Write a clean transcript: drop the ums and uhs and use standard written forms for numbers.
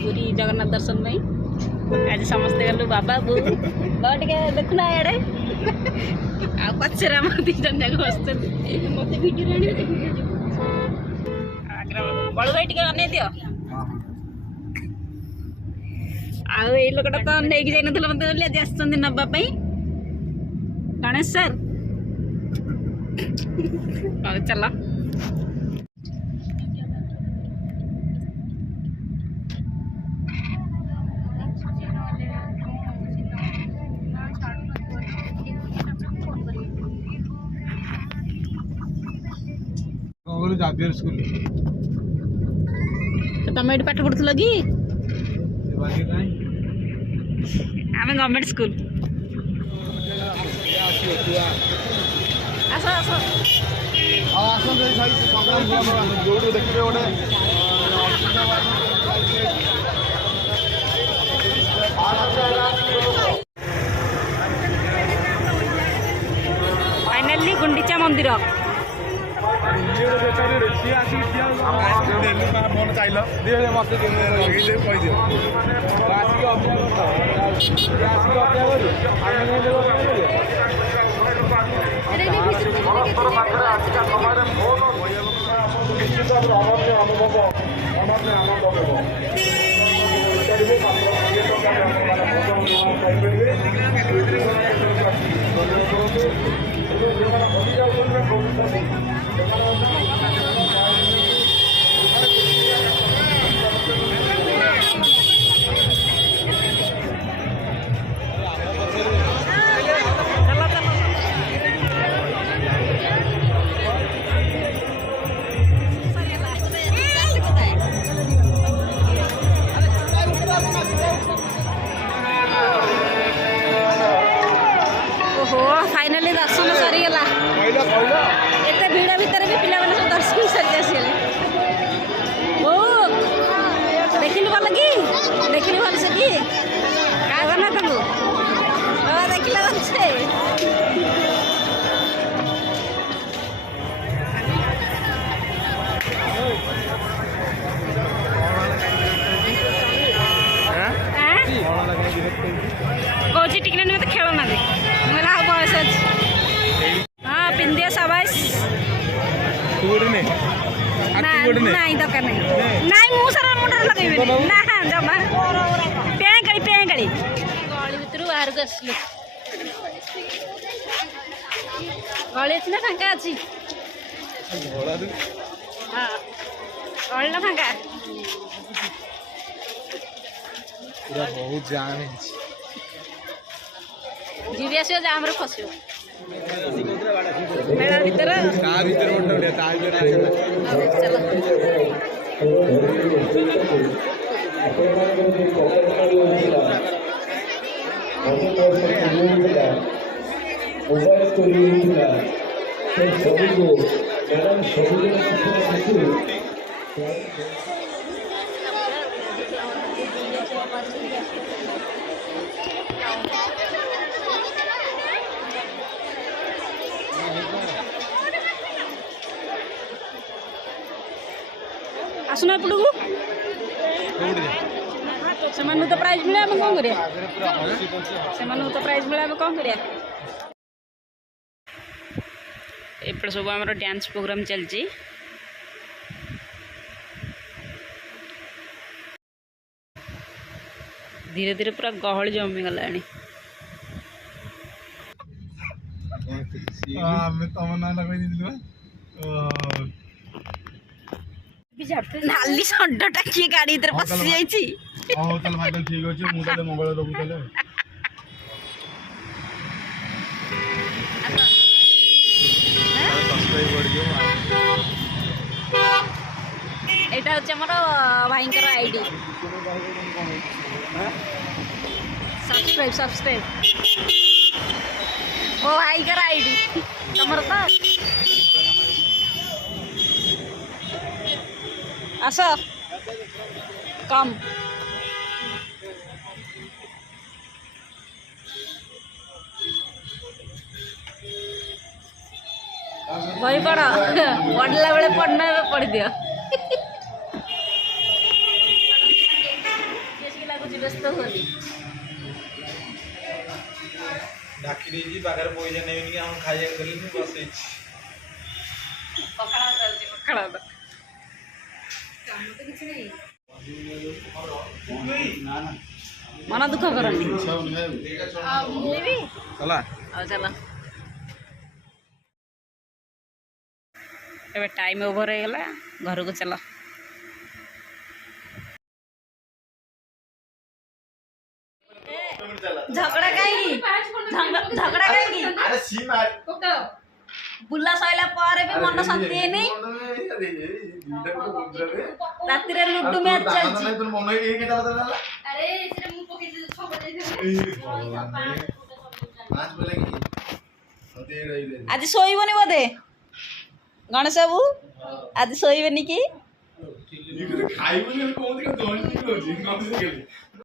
पूरी जगन्नाथ दर्शन में आज समस्ते गलु बाबा बो टे देखुना एडे आ पचरा दी जन जाक बसते मत वीडियो बड़ू भाई टे अने दियो आउ ये लोकटा तो नहीं जाइन मत आज आसुँच नापी गणेश सर चल जावियर स्कूल तुम ये पाठ पढ़ुल कि आम गवर्नमेंट स्कूल आस आस देखिए गोटे फाइनाली गुंडीचा मंदिर फोन चाहिए मत फाइनाली दर्शन सरीगला एत भिड़ भितर भी पिला सब दर्शन सरी आसगले ओ देखिल भल कि देखिल भल से कि क्या करना तुम बाबा देखिल भल से कौच टिकने मत खेल ना मेरा बयस अच्छे हाँ पिंदिया सबाइस नहीं दरकार नहीं नाई मुझे मुंडे लगे ना जमा पेंगाड़ी पेंगाड़ी गली भर बाहर को आसलु गली अच्छी ना फांका अच्छी हाँ गली ना फांका बहुत जाम जीवी आस जाम फस मेला भीतर आसना एपटू से तो प्राइज मिले आम कौन करिया तो प्राइज मिले आम कौन करिया एपटे सब आम डांस प्रोग्राम चलती धीरे धीरे पूरा गहली जमी गला नाली षंडटा किए गाड़ी इधर पशि जाइए ठीक अच्छे मुझे मोबाइल रखुले यहाँ हूँ आमर भाईंकर आईडी सब्सक्राइब सब्सक्राइब ओ भाईकर आईडी तुम तो आस कम बही पढ़ पढ़ला बेले पढ़ना पढ़ दियो ବ୍ୟସ୍ତ ହୁଅନି। ଡାକି ଦେଇଛି ପାଖରେ ପଇସା ନେବିନି କି ଆମ ଖାଇବାକୁ ଦେଲିନି ବସେଇଛି। ପଖାଳ ଯାଉଛି ପଖାଳ କାମ ତ କିଛି ନାହିଁ। ମନ ଦୁଃଖ କରନି। ହେଲା ଆଉ ଚାଲ ଏବେ ଟାଇମ୍ ଓଭର ହେଇଗଲା ଘରକୁ ଚାଲ। ଝଗଡ଼ା କାହିଁକି ଝଗଡ଼ା କାହିଁକି ବୁଲା ସଇଲା ପରେ ବି ମନ ଶାନ୍ତି ହେଇନି। ରାତିରେ ଲୁଡୁ ମ୍ୟାଚ୍ ଚାଲିଛି। ଆଜି ଶୋଇବନି ବୋଧେ ଗଣେଶ ବାବୁ ଆଜି ଶୋଇବେନି କି?